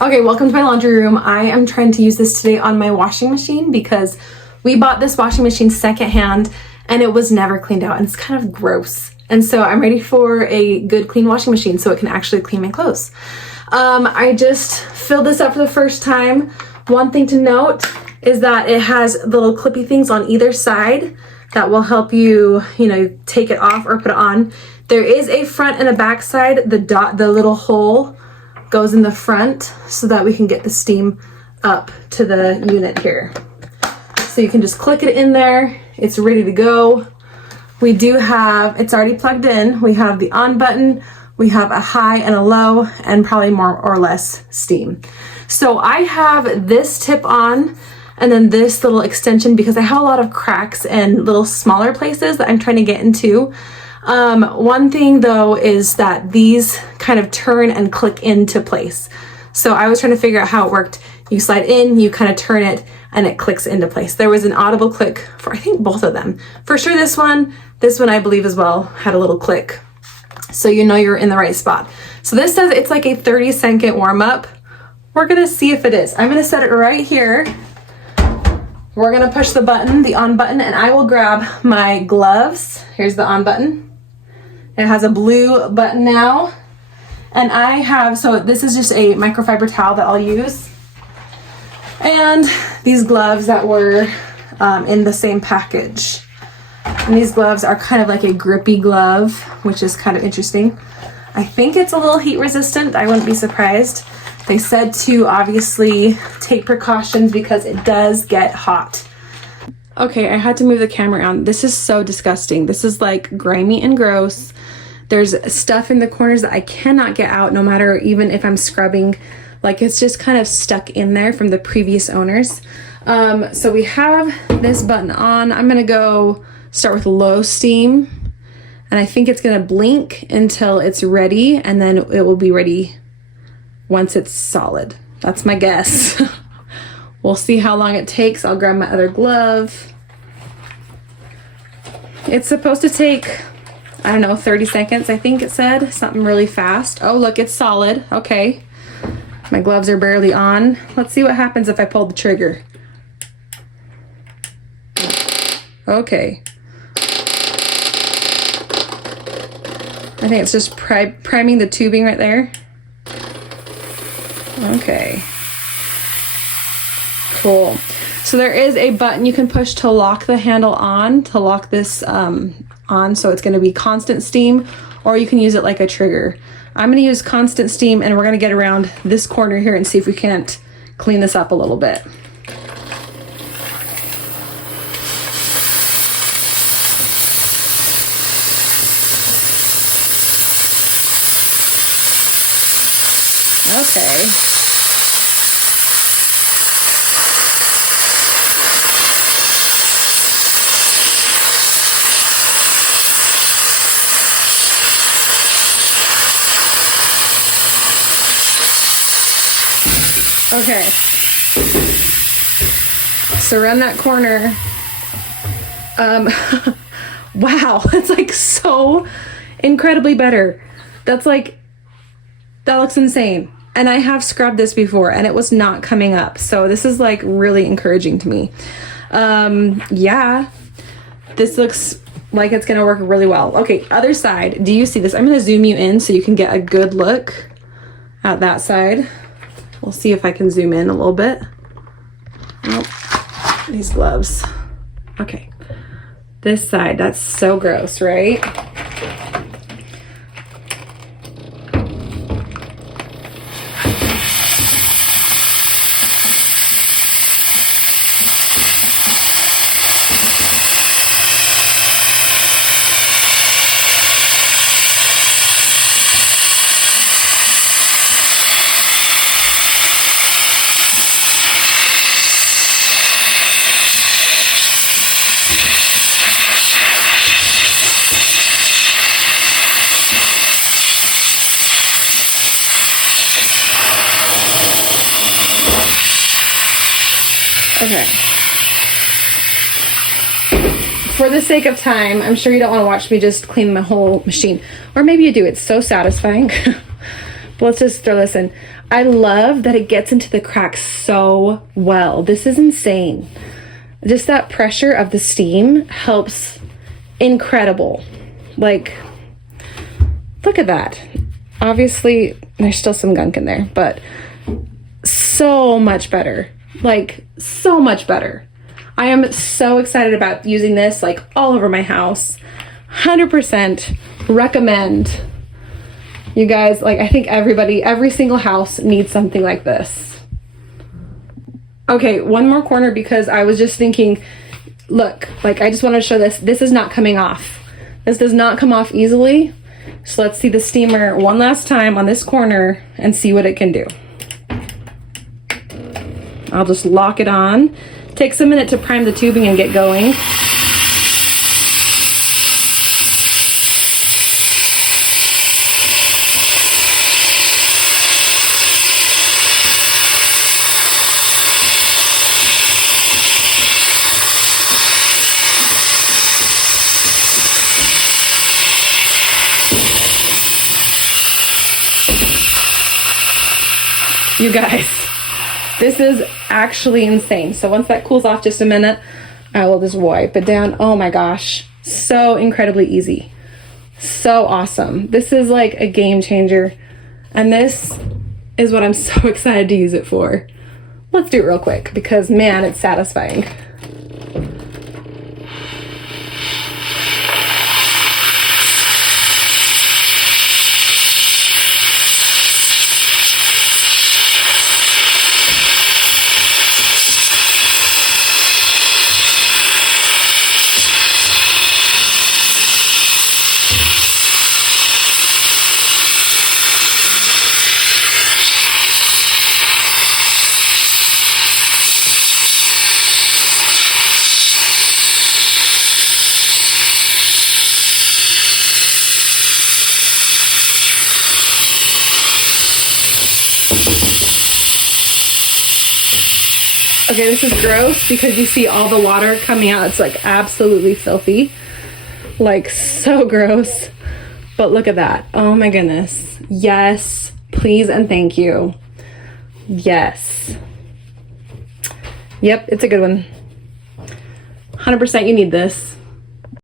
Okay, welcome to my laundry room. I am trying to use this today on my washing machine because we bought this washing machine secondhand and it was never cleaned out and it's kind of gross. And so I'm ready for a good clean washing machine so it can actually clean my clothes. I just filled this up for the first time. One thing to note is that it has little clippy things on either side that will help you, take it off or put it on. There is a front and a back side. The little hole goes in the front so that we can get the steam up to the unit here. So you can just click it in there. It's ready to go. We do have, it's already plugged in. We have the on button. We have a high and a low and probably more or less steam. So I have this tip on and then this little extension because I have a lot of cracks and little smaller places that I'm trying to get into. One thing though is that these kind of turn and click into place. So I was trying to figure out how it worked. You slide in, you kind of turn it, and it clicks into place. There was an audible click for I think both of them. For sure this one I believe as well had a little click. So you know you're in the right spot. So this says it's like a 30-second warm up. We're gonna see if it is. I'm gonna set it right here. We're gonna push the button, the on button, and I will grab my gloves. Here's the on button. It has a blue button now. And I have, so this is just a microfiber towel that I'll use. And these gloves that were in the same package. And these gloves are kind of like a grippy glove, which is kind of interesting. I think it's a little heat resistant. I wouldn't be surprised. They said to obviously take precautions because it does get hot. Okay, I had to move the camera around. This is so disgusting. This is like grimy and gross. There's stuff in the corners that I cannot get out no matter even if I'm scrubbing. Like it's just kind of stuck in there from the previous owners. So we have this button on. I'm gonna go start with low steam. And I think it's gonna blink until it's ready and then it will be ready once it's solid. That's my guess. We'll see how long it takes. I'll grab my other glove. It's supposed to take, I don't know, 30 seconds, I think it said. Something really fast. Oh, look, it's solid. Okay. My gloves are barely on. Let's see what happens if I pull the trigger. Okay. I think it's just priming the tubing right there. Okay. Cool. So there is a button you can push to lock the handle on, to lock this on, so it's going to be constant steam, or you can use it like a trigger. I'm going to use constant steam, and we're going to get around this corner here and see if we can't clean this up a little bit. Okay. Okay, so around that corner, wow, it's like so incredibly better. That looks insane. And I have scrubbed this before and it was not coming up. So this is like really encouraging to me. Yeah, this looks like it's gonna work really well. Okay, other side, do you see this? I'm gonna zoom you in so you can get a good look at that side. We'll see if I can zoom in a little bit. Nope. These gloves. Okay. This side, that's so gross, right? Okay. For the sake of time, I'm sure you don't want to watch me just clean my whole machine. Or maybe you do. It's so satisfying. But let's just throw this in. I love that it gets into the cracks so well. This is insane. Just that pressure of the steam helps incredible. Like, look at that. Obviously, there's still some gunk in there, but so much better. Like, so much better. I am so excited about using this like all over my house. 100% recommend. You guys, like, I think every single house needs something like this. Okay, one more corner because I was just thinking, look, like, I just wanted to show this. This is not coming off. This does not come off easily. So let's see the steamer one last time on this corner and see what it can do. I'll just lock it on. Takes a minute to prime the tubing and get going. You guys, this is actually insane. So once that cools off just a minute, I will just wipe it down. Oh my gosh, so incredibly easy. So awesome. This is like a game changer. And this is what I'm so excited to use it for. Let's do it real quick because man, it's satisfying. Okay, this is gross because you see all the water coming out. It's like absolutely filthy. Like so gross. But look at that. Oh my goodness. Yes, please and thank you. Yes. Yep, it's a good one. 100% you need this.